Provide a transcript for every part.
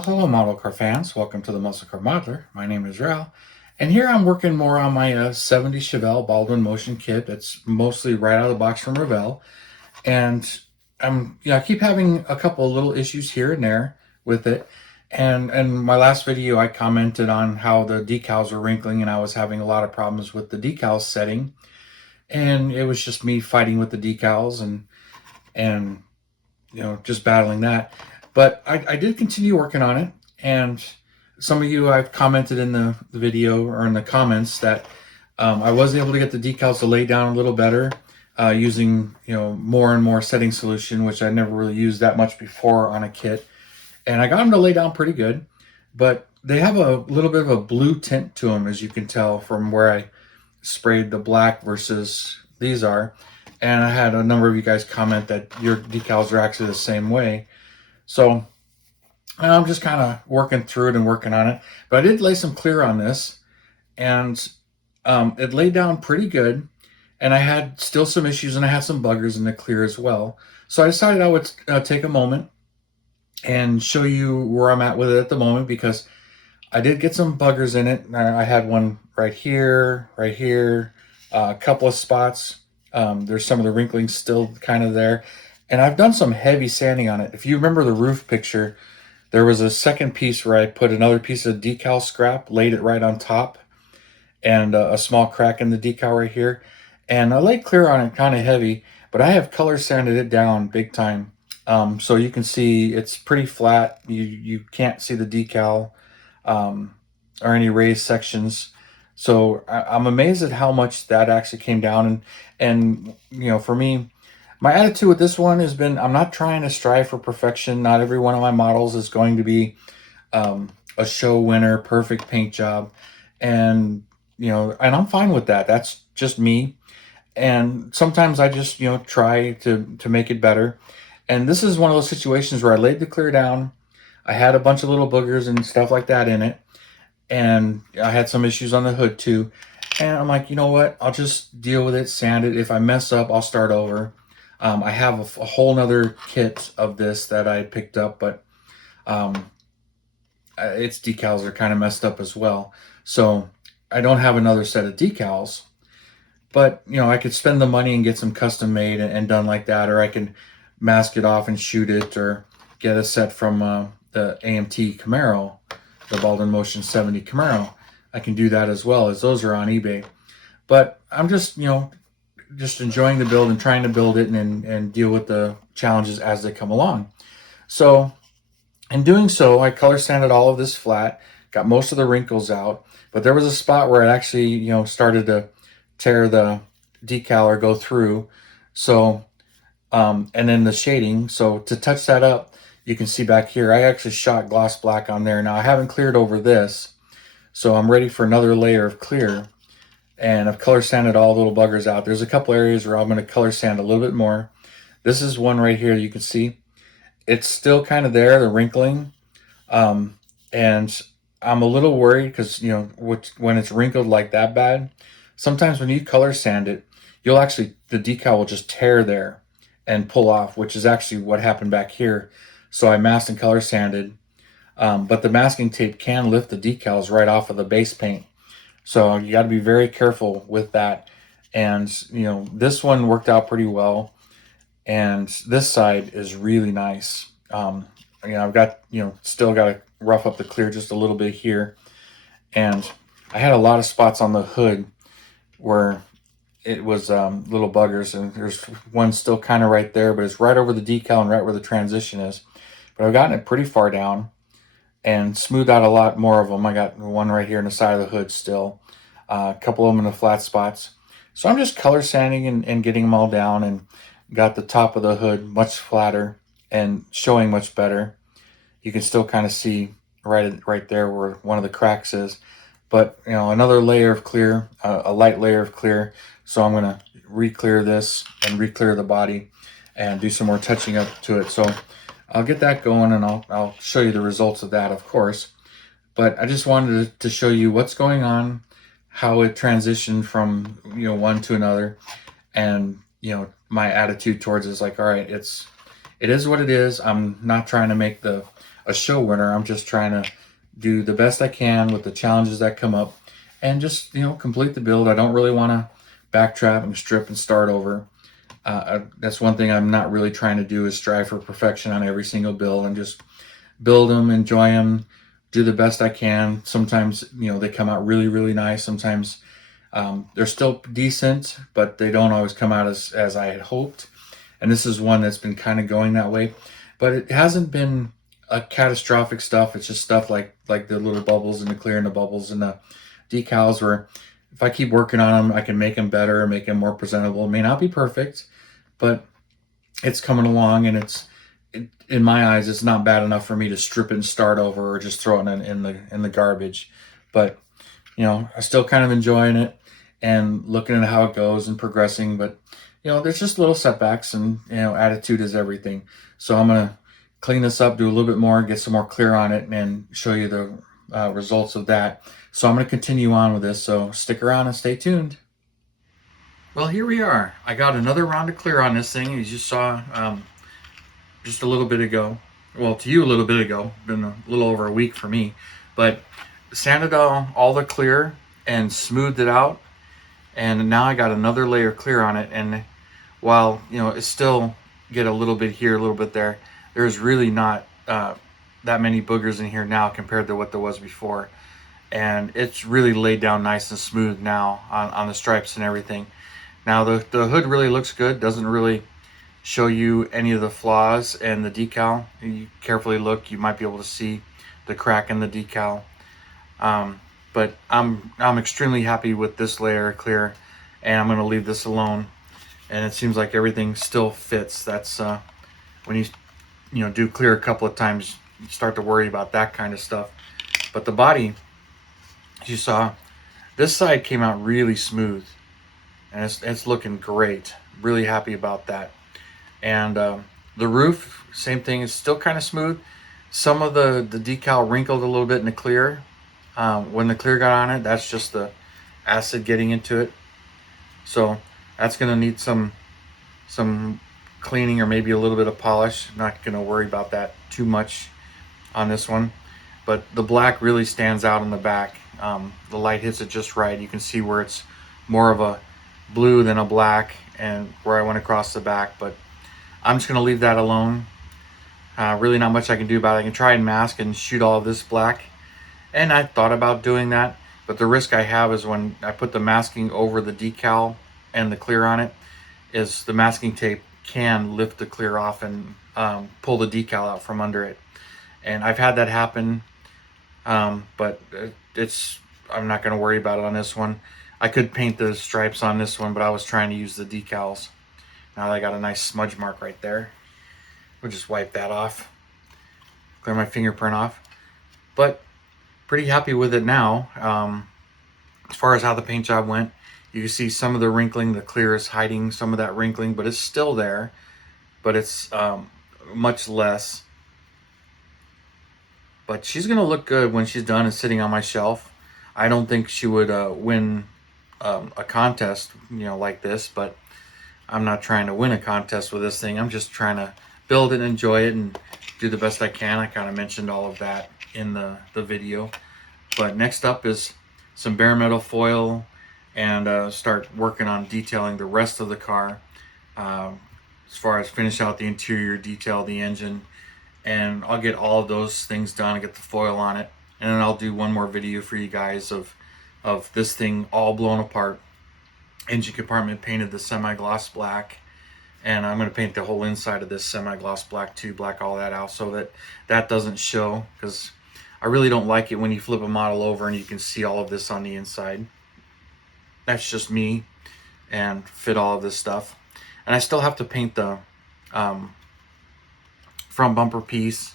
Well, hello, model car fans. Welcome to the Muscle Car Modeler. My name is Revell, and here I'm working more on my 70 Chevelle Baldwin Motion kit. It's mostly right out of the box from Revell, and I keep having a couple of little issues here and there with it. And in my last video, I commented on how the decals were wrinkling, and I was having a lot of problems with the decals setting, and it was just me fighting with the decals and just battling that. But I did continue working on it, and some of you I've commented in the video or in the comments that I was able to get the decals to lay down a little better using more and more setting solution, which I never really used that much before on a kit, and I got them to lay down pretty good. But they have a little bit of a blue tint to them, as you can tell from where I sprayed the black versus these are. And I had a number of you guys comment that your decals are actually the same way. So I'm just kind of working through it and working on it. But I did lay some clear on this, and it laid down pretty good. And I had still some issues, and I had some buggers in the clear as well. So I decided I would take a moment and show you where I'm at with it at the moment, because I did get some buggers in it. I had one right here, a couple of spots. There's some of the wrinkling still kind of there. And I've done some heavy sanding on it. If you remember the roof picture, there was a second piece where I put another piece of decal scrap, laid it right on top, and a small crack in the decal right here. And I laid clear on it kind of heavy, but I have color sanded it down big time. So you can see it's pretty flat. You can't see the decal or any raised sections. So I'm amazed at how much that actually came down. And for me, my attitude with this one has been, I'm not trying to strive for perfection. Not every one of my models is going to be a show winner, perfect paint job. And, and I'm fine with that. That's just me. And sometimes I just, try to make it better. And this is one of those situations where I laid the clear down. I had a bunch of little boogers and stuff like that in it. And I had some issues on the hood too. And I'm like, you know what? I'll just deal with it, sand it. If I mess up, I'll start over. I have a whole nother kit of this that I picked up, but its decals are kind of messed up as well. So I don't have another set of decals, but I could spend the money and get some custom made and done like that, or I can mask it off and shoot it, or get a set from the AMT Camaro, the Baldwin Motion 70 Camaro. I can do that as well, as those are on eBay. But I'm just enjoying the build and trying to build it and deal with the challenges as they come along. So in doing so, I color sanded all of this flat, got most of the wrinkles out, but there was a spot where it actually, started to tear the decal or go through. So, and then the shading. So to touch that up, you can see back here, I actually shot gloss black on there. Now I haven't cleared over this, so I'm ready for another layer of clear. And I've color sanded all the little buggers out. There's a couple areas where I'm going to color sand a little bit more. This is one right here. You can see it's still kind of there, the wrinkling. And I'm a little worried because, when it's wrinkled like that bad, sometimes when you color sand it, the decal will just tear there and pull off, which is actually what happened back here. So I masked and color sanded, but the masking tape can lift the decals right off of the base paint. So you got to be very careful with that. And, this one worked out pretty well. And this side is really nice. I've got, still got to rough up the clear just a little bit here. And I had a lot of spots on the hood where it was little buggers. And there's one still kind of right there, but it's right over the decal and right where the transition is. But I've gotten it pretty far down and smoothed out a lot more of them. I got one right here in the side of the hood still, a couple of them in the flat spots. So I'm just color sanding and getting them all down, and got the top of the hood much flatter and showing much better. You can still kind of see right there where one of the cracks is. But, another layer of clear, a light layer of clear. So I'm going to re-clear this and re-clear the body and do some more touching up to it. So I'll get that going, and I'll show you the results of that, of course. But I just wanted to show you what's going on, how it transitioned from, one to another. And, my attitude towards it is like, all right, it's it is what it is. I'm not trying to make a show winner. I'm just trying to do the best I can with the challenges that come up, and just complete the build. I don't really want to backtrack and strip and start over. That's one thing I'm not really trying to do, is strive for perfection on every single build, and just build them, enjoy them, do the best I can. Sometimes they come out really, really nice. Sometimes they're still decent, but they don't always come out as I had hoped. And this is one that's been kind of going that way, but it hasn't been a catastrophic stuff. It's just stuff like the little bubbles and the clear and the bubbles and the decals, where if I keep working on them, I can make them better, make them more presentable. It may not be perfect, but it's coming along, and in my eyes, it's not bad enough for me to strip it and start over, or just throw it in the garbage. But I still kind of enjoying it and looking at how it goes and progressing. But there's just little setbacks, and attitude is everything. So I'm gonna clean this up, do a little bit more, get some more clear on it, and show you the results of that. So I'm gonna continue on with this. So stick around and stay tuned. Well, here we are. I got another round of clear on this thing, as you saw just a little bit ago. Well, to you a little bit ago. Been a little over a week for me, but sanded all the clear and smoothed it out, and now I got another layer clear on it. And while it still get a little bit here, a little bit there, there's really not that many boogers in here now compared to what there was before. And it's really laid down nice and smooth now on the stripes and everything. Now the hood really looks good, doesn't really show you any of the flaws, and the decal, you carefully look, you might be able to see the crack in the decal. But I'm extremely happy with this layer of clear, and I'm going to leave this alone. And it seems like everything still fits. That's when you do clear a couple of times, you start to worry about that kind of stuff. But the body, as you saw, this side came out really smooth, and it's looking great. Really happy about that. And the roof, same thing, is still kind of smooth. Some of the decal wrinkled a little bit in the clear. When the clear got on it, that's just the acid getting into it. So that's going to need some cleaning, or maybe a little bit of polish. I'm not going to worry about that too much on this one. But the black really stands out in the back. The light hits it just right. You can see where it's more of a blue than a black, and where I went across the back. But I'm just going to leave that alone. Really not much I can do about it. I can try and mask and shoot all of this black, and I thought about doing that, but the risk I have is when I put the masking over the decal and the clear on it, is the masking tape can lift the clear off and pull the decal out from under it. And I've had that happen, but I'm not going to worry about it on this one. I could paint the stripes on this one, but I was trying to use the decals. Now I got a nice smudge mark right there. We'll just wipe that off, clear my fingerprint off. But pretty happy with it now. As far as how the paint job went, you can see some of the wrinkling. The clear is hiding some of that wrinkling, but it's still there, but it's much less. But she's gonna look good when she's done and sitting on my shelf. I don't think she would win a contest like this, but I'm not trying to win a contest with this thing. I'm just trying to build it and enjoy it and do the best I can. I kind of mentioned all of that in the video. But next up is some bare metal foil, and start working on detailing the rest of the car, as far as finish out the interior, detail the engine, and I'll get all of those things done and get the foil on it. And then I'll do one more video for you guys of this thing all blown apart, engine compartment painted the semi-gloss black, and I'm going to paint the whole inside of this semi-gloss black too, black all that out, so that doesn't show, because I really don't like it when you flip a model over and you can see all of this on the inside. That's just me, and fit all of this stuff. And I still have to paint the front bumper piece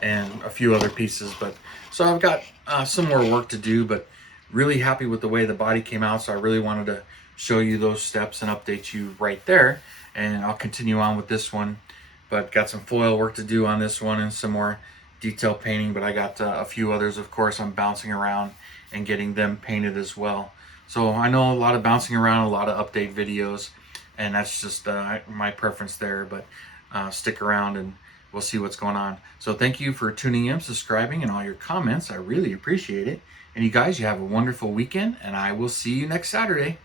and a few other pieces, but so I've got some more work to do, but really happy with the way the body came out. So I really wanted to show you those steps and update you right there, and I'll continue on with this one. But got some foil work to do on this one and some more detail painting, but I got a few others, of course, I'm bouncing around and getting them painted as well. So I know a lot of bouncing around, a lot of update videos, and that's just my preference there. But stick around and we'll see what's going on. So thank you for tuning in, subscribing, and all your comments. I really appreciate it. And you guys, you have a wonderful weekend, and I will see you next Saturday.